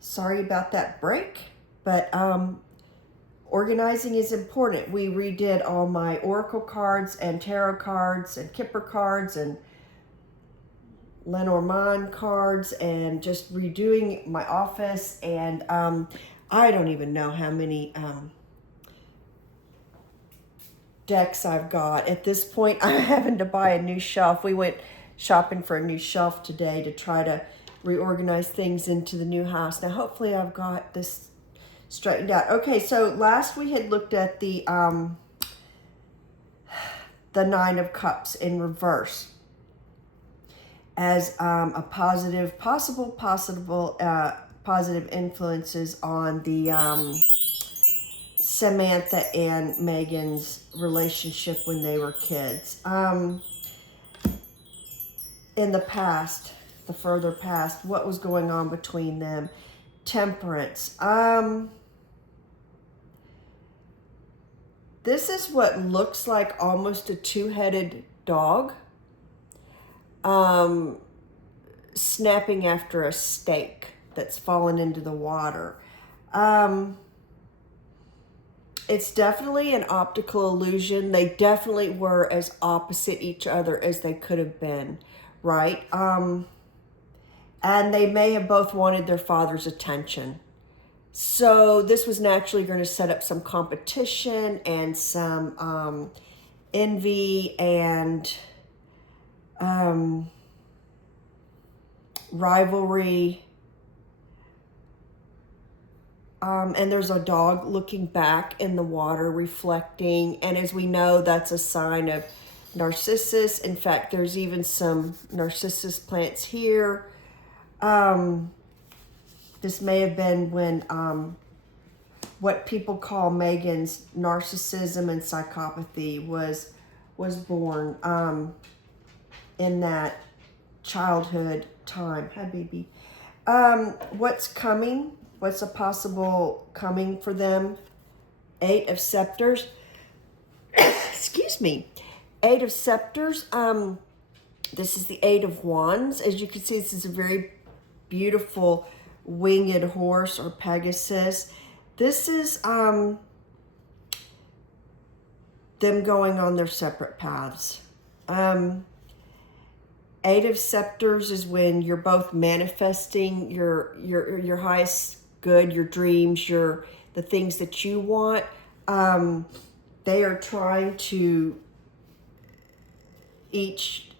Sorry about that break, but organizing is important. We redid all my Oracle cards and Tarot cards and Kipper cards and Lenormand cards and just redoing my office. And I don't even know how many decks I've got. At this point, I'm having to buy a new shelf. We went shopping for a new shelf today to try to reorganize things into the new house. Now, hopefully I've got this straightened out. Okay, so last we had looked at the Nine of Cups in reverse as a positive influences on the Samantha and Meghan's relationship when they were kids. In the past, the further past, what was going on between them? Temperance. This is what looks like almost a two-headed dog snapping after a steak that's fallen into the water. It's definitely an optical illusion. They definitely were as opposite each other as they could have been, right? And they may have both wanted their father's attention. So this was naturally going to set up some competition and some envy and rivalry. And there's a dog looking back in the water, reflecting. And as we know, that's a sign of Narcissus. In fact, there's even some Narcissus plants here. This may have been when what people call Meghan's narcissism and psychopathy was born in that childhood time. Hi, baby. What's coming? What's a possible coming for them? Eight of Scepters. Excuse me. Eight of Scepters. This is the Eight of Wands. As you can see, this is a very beautiful winged horse or Pegasus. This is them going on their separate paths. Eight of Scepters is when you're both manifesting your highest good, your dreams, the things that you want. They are trying to each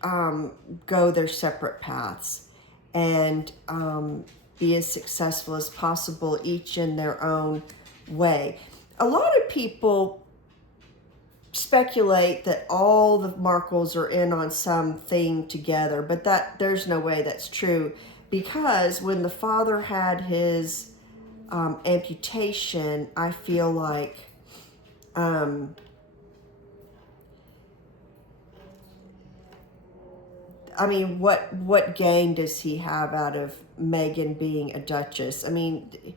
go their separate paths and be as successful as possible, each in their own way. A lot of people speculate that all the Markles are in on something together, but there's no way that's true, because when the father had his amputation, I feel like I mean, what gain does he have out of Meghan being a duchess? I mean,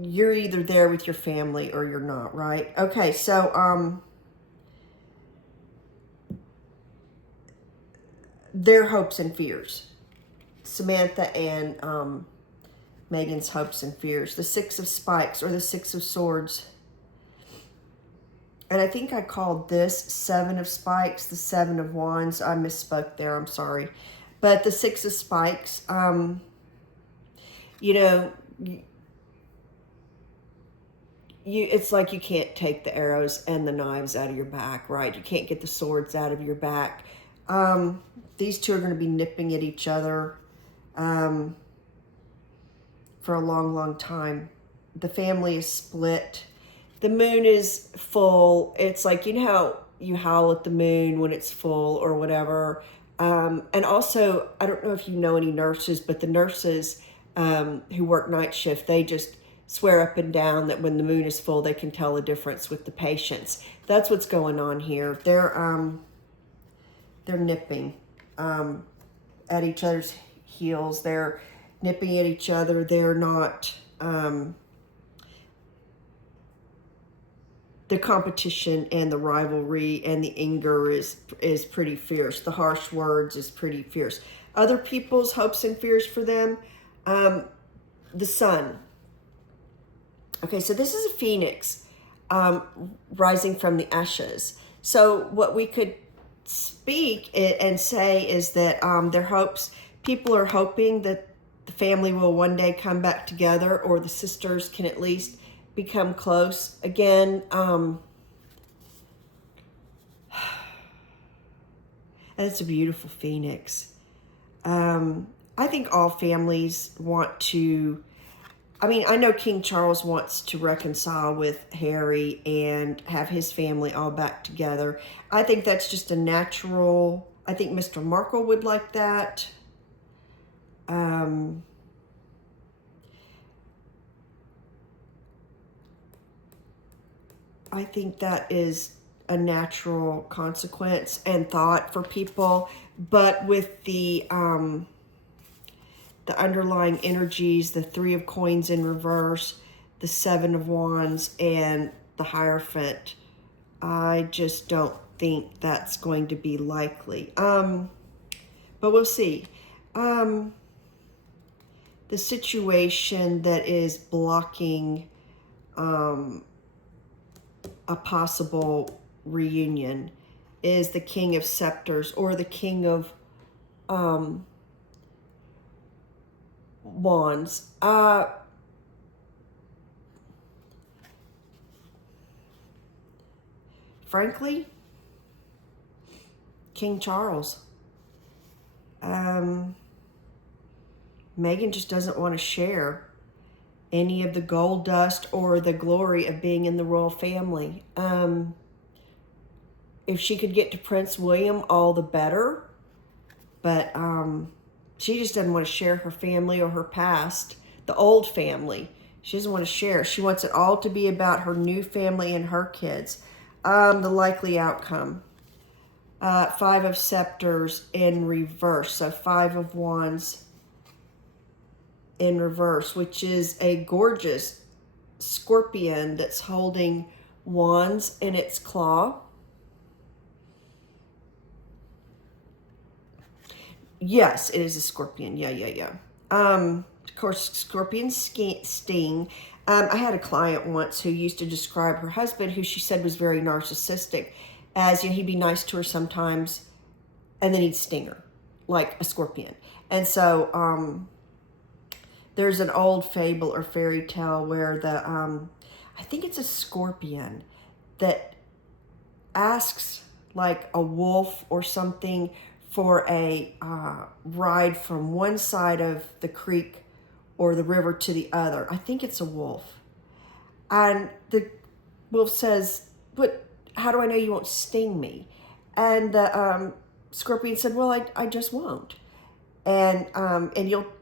you're either there with your family or you're not, right? Okay, so their hopes and fears. Samantha and Meghan's hopes and fears. The Six of Spikes or the Six of Swords. And I think I called this Seven of Spikes, the Seven of Wands. I misspoke there, I'm sorry. But the Six of Spikes, you know, it's like you can't take the arrows and the knives out of your back, right? You can't get the swords out of your back. These two are going to be nipping at each other for a long, long time. The family is split. The moon is full. It's like, you know how you howl at the moon when it's full or whatever. And also, I don't know if you know any nurses, but the nurses who work night shift, they just swear up and down that when the moon is full, they can tell the difference with the patients. That's what's going on here. They're nipping at each other's heels. They're nipping at each other. They're not... the competition and the rivalry and the anger is pretty fierce. The harsh words is pretty fierce. Other people's hopes and fears for them, the sun. Okay, so this is a phoenix rising from the ashes. So what we could speak and say is that people are hoping that the family will one day come back together, or the sisters can at least become close again. And it's a beautiful phoenix. I think all families want to, I know King Charles wants to reconcile with Harry and have his family all back together. I think that's just a natural. I think Mr. Markle would like that. I think that is a natural consequence and thought for people, but with the underlying energies, the Three of Coins in reverse, the Seven of Wands, and the Hierophant, I just don't think that's going to be likely. But we'll see. The situation that is blocking a possible reunion is the King of Scepters, or the King of Wands. Frankly, King Charles. Meghan just doesn't want to share any of the gold dust or the glory of being in the royal family. If she could get to Prince William, all the better. But she just doesn't want to share her family or her past, the old family. She doesn't want to share. She wants it all to be about her new family and her kids. The likely outcome. Five of Scepters in reverse. So Five of Wands in reverse, which is a gorgeous scorpion that's holding wands in its claw. Yes, it is a scorpion. Yeah. Of course, scorpions sting. I had a client once who used to describe her husband, who she said was very narcissistic, as, he'd be nice to her sometimes, and then he'd sting her like a scorpion. And so there's an old fable or fairy tale where I think it's a scorpion that asks like a wolf or something for a ride from one side of the creek or the river to the other. I think it's a wolf. And the wolf says, "But how do I know you won't sting me?" And the scorpion said, "Well, I just won't. And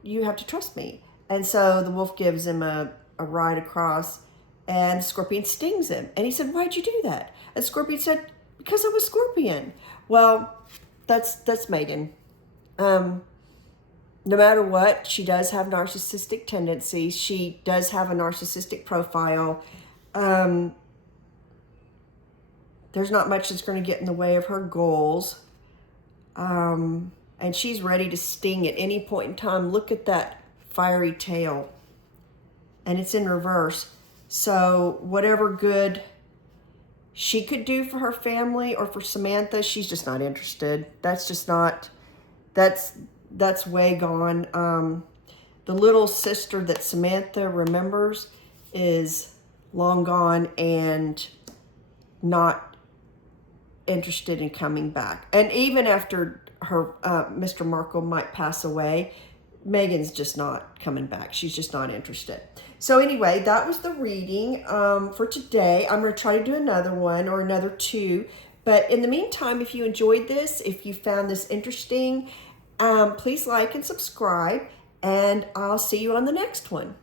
you have to trust me." And so the wolf gives him a ride across, and the scorpion stings him. And he said, "Why'd you do that?" And the scorpion said, "Because I'm a scorpion." Well, that's Meghan. No matter what, she does have narcissistic tendencies. She does have a narcissistic profile. There's not much that's going to get in the way of her goals. And she's ready to sting at any point in time. Look at that fiery tail. And it's in reverse. So whatever good she could do for her family or for Samantha, she's just not interested. That's just not, that's way gone. The little sister that Samantha remembers is long gone and not interested in coming back. And even after her Mr. Markle might pass away, Meghan's just not coming back. She's just not interested. So anyway, that was the reading for today. I'm going to try to do another one or another two. But in the meantime, if you enjoyed this, if you found this interesting, please like and subscribe. And I'll see you on the next one.